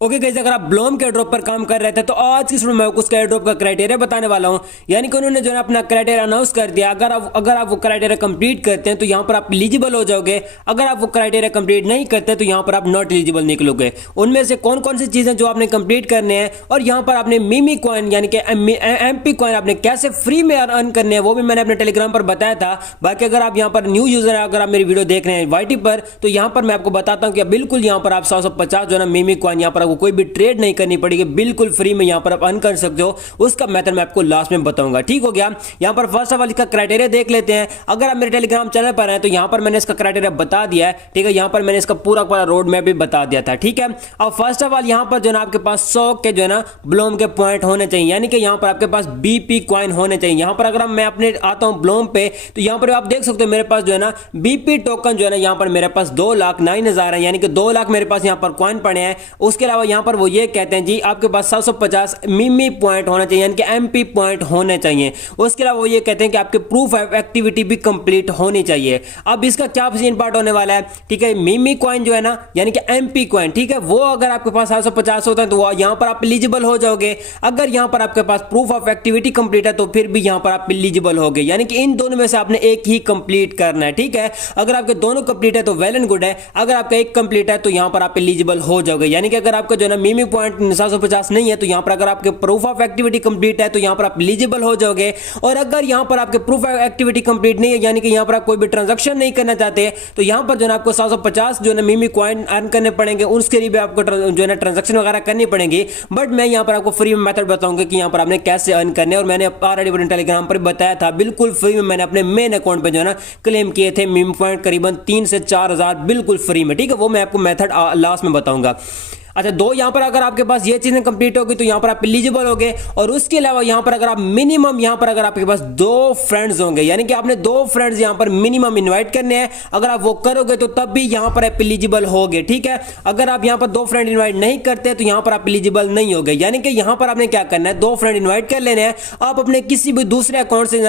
Okay guys, अगर आप Blom के एयरड्रॉप पर काम कर रहे थे तो आज की वीडियो में मैं उसका एयरड्रॉप का क्राइटेरिया बताने वाला हूं। यानी कि उन्होंने जो है अपना क्राइटेरिया अनाउंस कर दिया। अगर आप वो क्राइटेरिया कंप्लीट करते हैं तो यहां पर आप एलिजिबल हो जाओगे। अगर आप वो क्राइटेरिया कंप्लीट नहीं करते तो यहां पर आप नॉट एलिजिबल निकलोगे। उनमें से कौन कौन सी चीजें जो आपने कंप्लीट करने हैं और यहां पर आपने मीमी कॉइन यानी कि एमपी कॉइन आपने कैसे फ्री में अर्न करने हैं वो भी मैंने अपने टेलीग्राम पर बताया था। बाकी अगर आप यहां पर न्यू यूजर है, अगर आप मेरी वीडियो देख रहे हैं वाईटी पर, तो यहां पर मैं आपको बताता हूं कि बिल्कुल यहां पर आप 150 जो है ना मीमी कॉइन यहां पर आपको कोई भी ट्रेड करनी पड़ेगी, बिल्कुल फ्री में यहां पर आप अर्न कर सकते हो। उसका मेथड मैं आपको लास्ट में बताऊंगा। ठीक हो गया। यहां पर फर्स्ट ऑफ ऑल इसका क्राइटेरिया देख लेते हैं। अगर आप मेरे टेलीग्राम चैनल पर हैं तो यहां पर मैंने इसका क्राइटेरिया बता दिया है। ठीक है, यहां पर मैंने इसका पूरा रोड मैप भी बता दिया था। ठीक है, अब फर्स्ट ऑफ ऑल यहां पर जो है आपके पास 100 के जो है ना ब्लोम के पॉइंट होने चाहिए, यानी कि यहां पर आपके पास बीपी कॉइन होने चाहिए। यहां पर अगर मैं अपने आता हूं ब्लोम पे तो यहां पर आप देख सकते हो मेरे पास जो है ना बीपी टोकन जो है ना यहां पर मेरे पास 2,09,000 है, यानी कि 2 लाख मेरे पास यहां पर कॉइन पड़े हैं। उसके अलावा यहां पर वो ये कहते हैं जी आपके पास 750 मिमी पॉइंट होना चाहिए, यानी कि एमपी पॉइंट होने चाहिए। उसके अलावा वो ये कहते हैं कि आपके प्रूफ ऑफ एक्टिविटी भी कंप्लीट होनी चाहिए। अब इसका क्या सीन पार्ट होने वाला है, ठीक है, मिमी कॉइन जो है ना यानी कि एमपी कॉइन, ठीक है, वो अगर आपके पास 750 होता है तो यहां पर आप एलिजिबल हो जाओगे। अगर यहां पर आपके पास प्रूफ ऑफ एक्टिविटी कंप्लीट है तो फिर भी यहां पर आप एलिजिबल होगे, यानी कि इन दोनों में से आपने एक ही कंप्लीट करना है। ठीक है, अगर आपके दोनों कंप्लीट है तो वेल एंड गुड है। अगर आपका एक कंप्लीट है तो यहां पर आप एलिजिबल हो जाओगे, यानी कि अगर आपका जो है ना मिमी पॉइंट 750 नहीं है तो यहां पर अगर आपके प्रूफ ऑफ एक्टिविटी कंप्लीट है तो यहां पर आप एलिजिबल हो जाओगे। और अगर यहां पर आपके प्रूफ ऑफ एक्टिविटी कंप्लीट नहीं है, यानी कि यहां पर आप कोई भी ट्रांजैक्शन नहीं करना चाहते, तो यहां पर जो है आपको 750 जो है मिमी कॉइन अर्न करने पड़ेंगे। उसके लिए भी आपको जो है ना ट्रांजैक्शन वगैरह करनी पड़ेगी। बट मैं यहां पर आपको फ्री में मेथड बताऊंगा कि यहां पर आपने कैसे अर्न करने, और मैंने ऑलरेडी अपने टेलीग्राम पर बताया था बिल्कुल फ्री में। मैंने अपने मेन अकाउंट पे जो है ना क्लेम किए थे मिमी पॉइंट करीबन 3 से 4 हजार बिल्कुल फ्री में। ठीक है, वो मैं आपको मेथड लास्ट में बताऊंगा। अच्छा, दो यहां पर अगर आपके पास ये चीजें कंप्लीट होगी तो यहां पर आप एलिजिबल होगे। और उसके अलावा यहां पर अगर आप मिनिमम यहां पर अगर आपके पास 2 फ्रेंड्स होंगे, यानी कि आपने 2 फ्रेंड्स यहां पर मिनिमम इनवाइट करने हैं, अगर आप वो करोगे तो तब भी यहां पर आप एलिजिबल होगे। ठीक है, अगर आप यहां पर 2 फ्रेंड इनवाइट नहीं करते तो यहां पर आप एलिजिबल नहीं होगे। यानी कि यहां पर आपने क्या करना है, 2 फ्रेंड इनवाइट कर लेने हैं। आप अपने किसी भी दूसरे अकाउंट से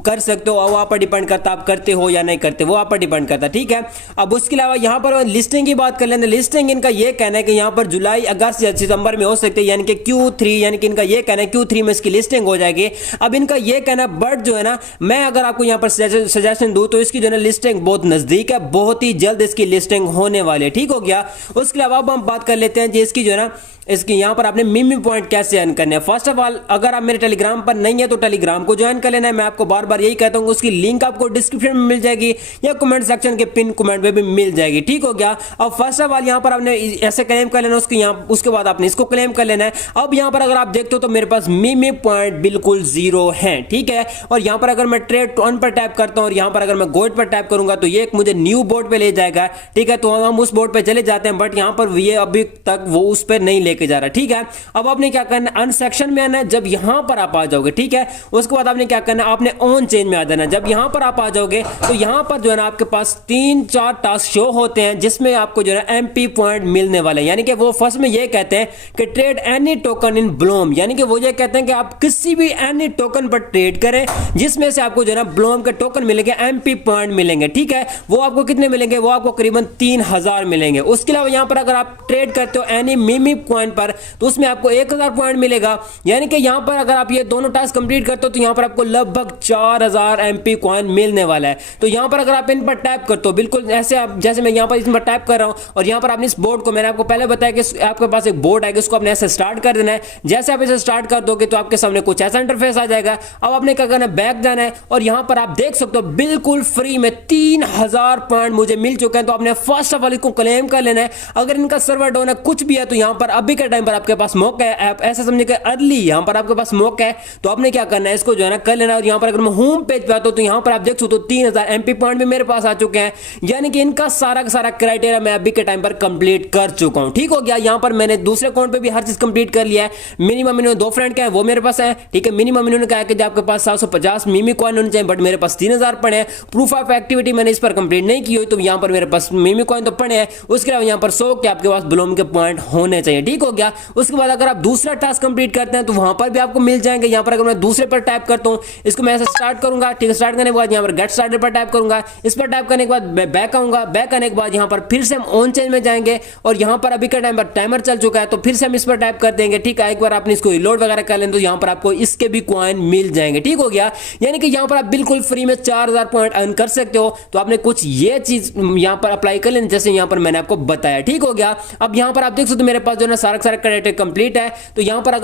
कर सकते हो, वो आप पर डिपेंड करता आप करते हो या नहीं करते, वो आप पर डिपेंड करता। ठीक है, अब उसके अलावा यहां पर लिस्टिंग की बात कर लेते हैं। लिस्टिंग इनका यह कहना है कि यहां पर जुलाई अगस्त सितंबर में हो सकते हैं, यानी कि Q3, यानी कि इनका ये कहना है Q3 में इसकी लिस्टिंग हो जाएगी। अब इनका ये कहना बट जो है ना, मैं अगर आपको यहां पर सजेशन दूं तो इसकी जो है लिस्टिंग बहुत नजदीक है, बहुत ही जल्द इसकी लिस्टिंग होने वाली है। ठीक हो गया। उसके अलावा अब हम बात कर लेते हैं जी इसकी जो है ना इसकी यहां पर आपने मिमी पॉइंट कैसे अर्न करने हैं। फर्स्ट ऑफ ऑल अगर आप मेरे टेलीग्राम पर नहीं है तो टेलीग्राम को ज्वाइन कर लेना है। मैं आपको बार बार यही कहता हूं, उसकी लिंक आपको डिस्क्रिप्शन में मिल जाएगी या कमेंट सेक्शन के पिन कमेंट में भी मिल जाएगी। ठीक हो गया। अब फर्स्ट ऑफ ऑल यहां पर आपने ऐसे क्लेम कर लेना उसके बाद आपने इसको क्लेम कर लेना है। अब यहां पर अगर आप देखते हो तो मेरे पास मिमी पॉइंट बिल्कुल 0 है। ठीक है, और यहां पर अगर मैं ट्रेड ऑन पर टैप करता हूं और यहां पर अगर मैं गोल्ड पर टैप करूंगा तो ये एक मुझे न्यू बोर्ड पे ले जाएगा। ठीक है, तो हम उस बोर्ड पे चले जाते हैं, बट यहां पर ये अभी तक वो उस पर नहीं लेके जा रहा। ठीक है, अब आपने क्या करना है, अन सेक्शन में आना है। जब यहां पर आप आ जाओगे, ठीक है, उसके बाद आपने क्या करना है, आपने ऑन चेंज में आ जाना है। जब यहां पर आप आ जाओगे तो यहां पर जो है ना आपके पास 3-4 टास्क शो होते हैं जिसमें आपको जो है एमपी पॉइंट मिलने वाले हैं। यानी कि वो फर्स्ट में ये कहते हैं कि ट्रेड एनी टोकन इन ब्लोम, यानी कि वो ये कहते हैं कि आप किसी भी एनी टोकन पर ट्रेड करें जिसमें से आपको जो है ना ब्लोम के टोकन मिलेंगे, एमपी पॉइंट मिलेंगे। ठीक है, वो आपको कितने मिलेंगे, वो आपको करीबन 3000 मिलेंगे। उसके अलावा यहां पर अगर आप ट्रेड करते हो एनी मिमी कॉइन पर तो उसमें आपको 1000 पॉइंट मिलेगा। यानी कि यहां पर अगर आप ये दोनों टास्क कंप्लीट करते हो तो यहां पर आपको लगभग 4000 एमपी कॉइन मिलने वाला है। तो यहां पर अगर आप इन पर टैप करते हो बिल्कुल ऐसे आप जैसे मैं यहां पर इस पर टैप कर रहा हूं, और यहां पर आपने इस बोर्ड को, मैंने आपको पहले बताया कि आपके पास एक बोर्ड आएगा, उसको आपने ऐसे स्टार्ट कर देना है। जैसे आप इसे स्टार्ट कर दोगे तो आपके सामने कुछ ऐसा इंटरफेस आ जाएगा। अब आपने क्या करना है, बैक जाना है, और यहां पर आप देख सकते हो बिल्कुल फ्री में 3000 पॉइंट मुझे मिल चुके हैं। तो आपने फर्स्ट ऑफ ऑल इसको क्लेम कर लेना है। अगर इनका सर्वर डाउन है कुछ भी है तो यहां पर अभी के टाइम पर आपके पास मौका है, आप ऐसा समझिए कि अर्ली यहां पर आपके पास मौका है। तो आपने क्या करना है, इसको जो है ना कर लेना। और यहां पर अगर मैं होम पेज पे आता हूं तो यहां पर आप देख सकते हो 3000 एमपी पॉइंट भी मेरे पास आ चुके हैं। यानी कि इनका सारा का सारा क्राइटेरिया मैं अभी के टाइम पर कंप्लीट कर चुका हूं। ठीक हो गया। यहां पर मैंने दूसरे अकाउंट पे भी हर चीज कंप्लीट कर लिया है। मिनिमम इन्होंने 2 फ्रेंड क्या है वो मेरे पास है। ठीक है, मिनिमम इन्होंने कहा कि आपके पास 750 मिमी कॉइन होने चाहिए, बट मेरे पास 3000 पड़े हैं। प्रूफ ऑफ एक्टिविटी मैंने इस पर कंप्लीट नहीं की हुई तो यहां पर मेरे पास मिमी कॉइन तो पड़े हैं। उसके अलावा यहां पर 100 के आपके पास ब्लोम के पॉइंट होने चाहिए। ठीक हो गया। उसके बाद अगर आप दूसरा टास्क कंप्लीट करते हैं तो वहां पर भी आपको मिल जाएंगे। यहां पर अगर मैं दूसरे पर टैप करता हूं, इसको मैं ऐसे स्टार्ट करूंगा। ठीक है, स्टार्ट करने के बाद यहां पर गेट स्टार्टेड पर टैप करूंगा। इस पर टैप करने के बाद मैं बैक आऊंगा। बैक आने के बाद यहां पर फिर से हम ऑन चेंज में जाएंगे, और यहां पर अभी का टाइम टाइम पर टाइमर चल चुका है, तो फिर से हम इस पर टाइप कर देंगे। ठीक है, एक बार आपने इसको रिलोड वगैरह कर लें तो यहाँ पर आपको इसके भी कॉइन मिल जाएंगे। ठीक हो गया, यानी कि यहाँ पर आप बिल्कुल फ्री में 4000 पॉइंट अर्न कर सकते हो। तो आपने कुछ ये चीज यहाँ पर अप्लाई कर लें जैसे यहाँ पर मैंने आपको बताया। ठीक हो गया, अब यहाँ पर आप देख सकते हो मेरे पास जो है सारा क्रेडिट कंप्लीट है। तो यहाँ पर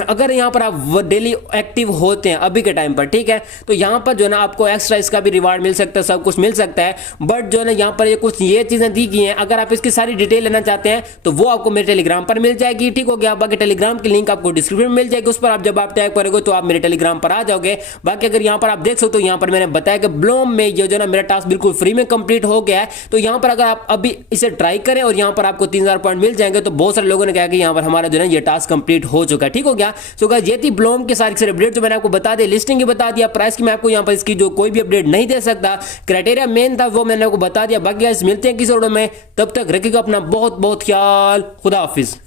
अगर यहाँ पर आप डेली एक्टिव होते हैं अभी के टाइम पर, ठीक है, तो यहाँ पर जो है ना आपको एक्स्ट्रा इसका भी रिवार्ड मिल सकता है, सब कुछ मिल सकता है। बट जो है ना यहाँ पर ये कुछ ये चीजें दी गई हैं, अगर आप इसकी सारी डिटेल लेना चाहते हैं तो वो आपको मेरे टेलीग्राम पर मिल जाएगी। ठीक हो गया, बाकी टेलीग्राम की लिंक आपको डिस्क्रिप्शन में मिल जाएगी, उस पर आप जब आप टैप करोगे तो आप मेरे टेलीग्राम पर आ जाओगे। बाकी अगर यहाँ पर आप देख सकते हो, यहाँ पर मैंने बताया कि ब्लूम में ये जो ना मेरा टास्क बिल्कुल फ्री में कंप्लीट हो गया है। तो यहाँ पर अगर आप अभी इसे ट्राई करें और यहाँ पर आपको 3000 पॉइंट मिल जाएंगे, तो बहुत सारे लोगों ने कहा कि यहाँ पर हमारा जो है ये टास्क कंप्लीट हो चुका है। ठीक हो गया, सो गाइस ये थी ब्लूम के सारी अपडेट जो मैंने आपको बता दी, लिस्टिंग की बता दिया, प्राइस की मैं आपको यहाँ पर इसकी जो कोई भी अपडेट नहीं दे सकता, क्राइटेरिया मेन था वो मैंने आपको बता दिया। बाकी गाइस मिलते हैं किसी वीडियो में, तब तक रखिएगा अपना बहुत बहुत ख्याल। खुदा हाफिज।